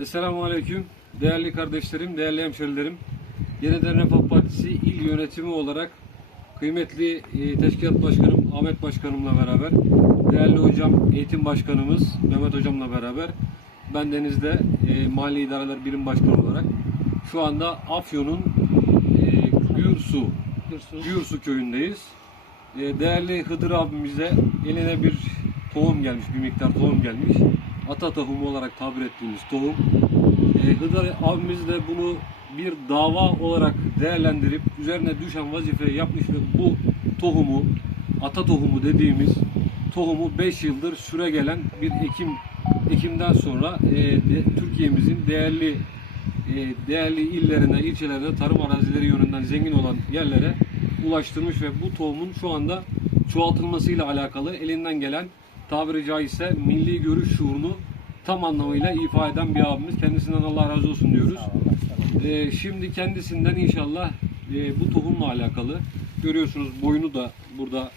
Esselamu Aleyküm. Değerli kardeşlerim, değerli hemşerilerim. Yeniden Refah Partisi İl Yönetimi olarak kıymetli e, Teşkilat Başkanım Ahmet Başkanımla beraber, değerli hocam Eğitim Başkanımız Mehmet Hocamla beraber, ben Deniz'de e, Mali İdareler Birim Başkanı olarak şu anda Afyon'un e, Gürsu, Gürsu köyündeyiz. E, değerli Hıdır abimize eline bir tohum gelmiş, bir miktar tohum gelmiş. Ata tohumu olarak tabir ettiğimiz tohum. E, Hıdır abimiz de bunu bir dava olarak değerlendirip üzerine düşen vazifeyi yapmış ve bu tohumu, ata tohumu dediğimiz tohumu 5 yıldır süre gelen bir ekim ekimden sonra e, de- Türkiye'mizin değerli e, değerli illerine, ilçelerine, tarım arazileri yönünden zengin olan yerlere ulaştırmış ve bu tohumun şu anda çoğaltılmasıyla alakalı elinden gelen tabiri caizse milli görüş şuurunu tam anlamıyla ifa eden bir abimiz. Kendisinden Allah razı olsun diyoruz. Ee, şimdi kendisinden inşallah e, bu tohumla alakalı görüyorsunuz boyunu da burada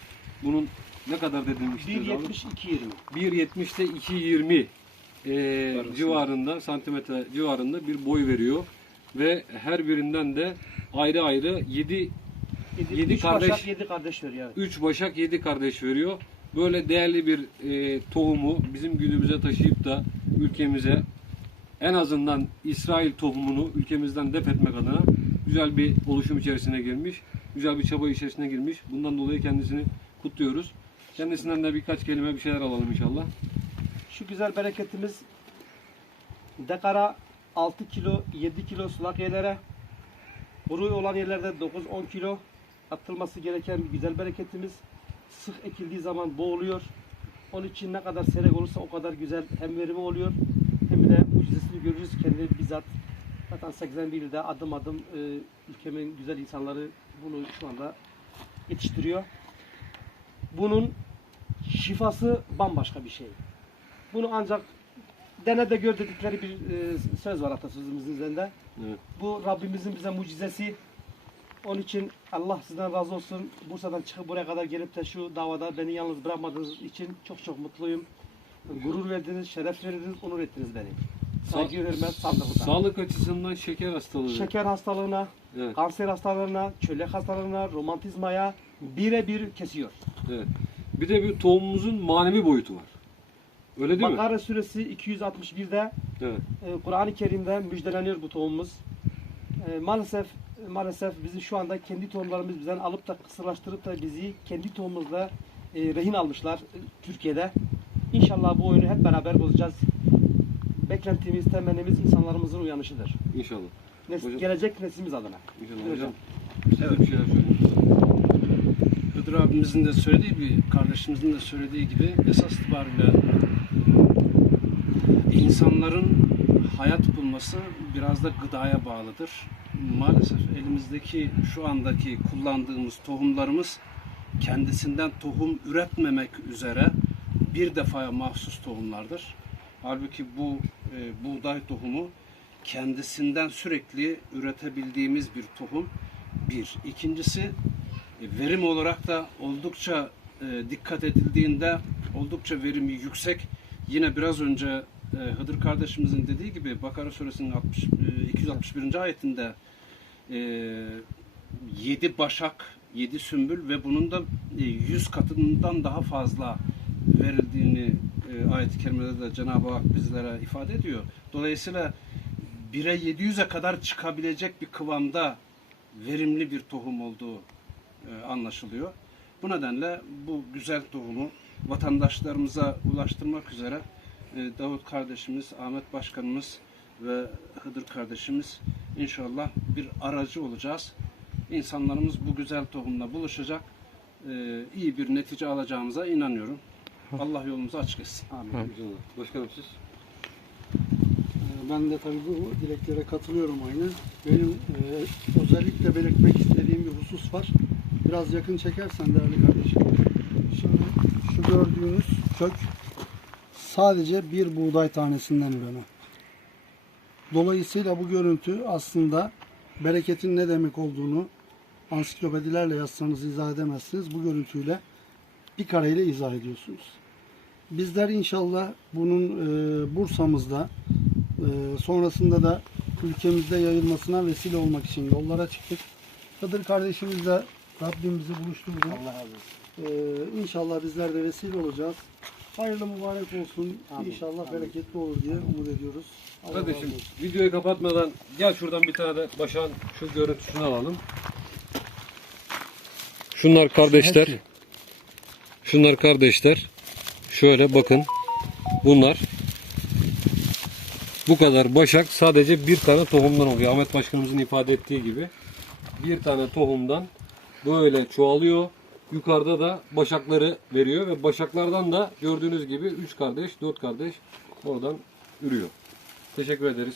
bunun ne kadar dedilmiştir? 1.72-20. 1.70'te 2.20 e, civarında santimetre civarında bir boy veriyor ve her birinden de ayrı ayrı 7 7 Yedi kardeş- kardeş. 7 kardeş veriyor. Evet. 3 başak 7 kardeş veriyor. Böyle değerli bir e, tohumu bizim günümüze taşıyıp da ülkemize en azından İsrail tohumunu ülkemizden def etmek adına güzel bir oluşum içerisine girmiş. Güzel bir çaba içerisine girmiş. Bundan dolayı kendisini kutluyoruz. Kendisinden de birkaç kelime bir şeyler alalım inşallah. Şu güzel bereketimiz dekara 6 kilo 7 kilo sulak yerlere kuru olan yerlerde 9-10 kilo atılması gereken bir güzel bereketimiz. Sık ekildiği zaman boğuluyor. Onun için ne kadar serek olursa o kadar güzel hem verimi oluyor hem de mucizesini görürüz kendi bizzat. Zaten 81 ilde adım adım e, ülkemin güzel insanları bunu şu anda yetiştiriyor. Bunun şifası bambaşka bir şey. Bunu ancak dene de gör dedikleri bir e, söz var atasözümüzün üzerinde. Evet. Bu Rabbimizin bize mucizesi. Onun için Allah sizden razı olsun. Bursa'dan çıkıp buraya kadar gelip de şu davada beni yalnız bırakmadığınız için çok çok mutluyum. Gurur verdiniz, şeref verdiniz, onur ettiniz beni. Saygı hürmet sandıkta. Sağlık açısından şeker hastalığı. Şeker hastalığına, Evet, kanser hastalarına, çölyak hastalarına, romantizmaya birebir kesiyor. evet. Bir de bir tohumumuzun manevi boyutu var. Öyle değil mi? Bakara suresi 261'de Evet. e, Kur'an-ı Kerim'de müjdeleniyor bu tohumumuz. E, maalesef maalesef bizi şu anda kendi tohumlarımız bizden alıp da kısırlaştırıp da bizi kendi tohumumuzla e, rehin almışlar e, Türkiye'de. İnşallah bu oyunu hep beraber bozacağız. Beklentimiz, temennimiz insanlarımızın uyanışıdır. İnşallah. Nes- Hocam- gelecek neslimiz adına. İnşallah Evet. hocam. Siz de bir şeyler abimizin de söylediği gibi, kardeşimizin de söylediği gibi esas itibariyle insanların hayat bulması biraz da gıdaya bağlıdır. Maalesef elimizdeki şu andaki kullandığımız tohumlarımız kendisinden tohum üretmemek üzere bir defaya mahsus tohumlardır. Halbuki bu e, buğday tohumu kendisinden sürekli üretebildiğimiz bir tohum. Bir. İkincisi e, verim olarak da oldukça e, dikkat edildiğinde oldukça verimi yüksek. Yine biraz önce e, Hıdır kardeşimizin dediği gibi Bakara suresinin 60, e, 261. ayetinde e, 7 başak, 7 sümbül ve bunun da e, 100 katından daha fazla verildiğini e, ayet-i kerimede de Cenab-ı Hak bizlere ifade ediyor. Dolayısıyla 1'e 700'e kadar çıkabilecek bir kıvamda verimli bir tohum olduğu e, anlaşılıyor. Bu nedenle bu güzel tohumu vatandaşlarımıza ulaştırmak üzere e, Davut kardeşimiz, Ahmet Başkanımız ve Hıdır kardeşimiz inşallah bir aracı olacağız. İnsanlarımız bu güzel tohumla buluşacak. e, iyi bir netice alacağımıza inanıyorum. Allah yolumuzu açık etsin. Amin. İnşallah. Başkanım siz? Ee, Ben de tabii bu dileklere katılıyorum aynı. Benim e, özellikle belirtmek istediğim bir husus var. Biraz yakın çekersen değerli kardeşim. Şimdi şu gördüğünüz kök sadece bir buğday tanesinden üreme. Dolayısıyla bu görüntü aslında bereketin ne demek olduğunu ansiklopedilerle yazsanız izah edemezsiniz. Bu görüntüyle bir kareyle izah ediyorsunuz. Bizler inşallah bunun e, Bursa'mızda Ee, sonrasında da ülkemizde yayılmasına vesile olmak için yollara çıktık. Kadir kardeşimizle Rabbim bizi buluşturdu. Allah razı olsun. Ee, inşallah bizler de vesile olacağız. Hayırlı mübarek olsun. Amin. İnşallah bereketli olur diye umut ediyoruz. Allah Kardeşim videoyu kapatmadan gel şuradan bir tane de başan şu görüntüsünü alalım. Şunlar kardeşler. Şunlar kardeşler. Şöyle bakın. Bunlar bu kadar başak sadece bir tane tohumdan oluyor. Ahmet Başkanımızın ifade ettiği gibi. Bir tane tohumdan böyle çoğalıyor. Yukarıda da başakları veriyor ve başaklardan da gördüğünüz gibi 3 kardeş, 4 kardeş oradan ürüyor. Teşekkür ederiz.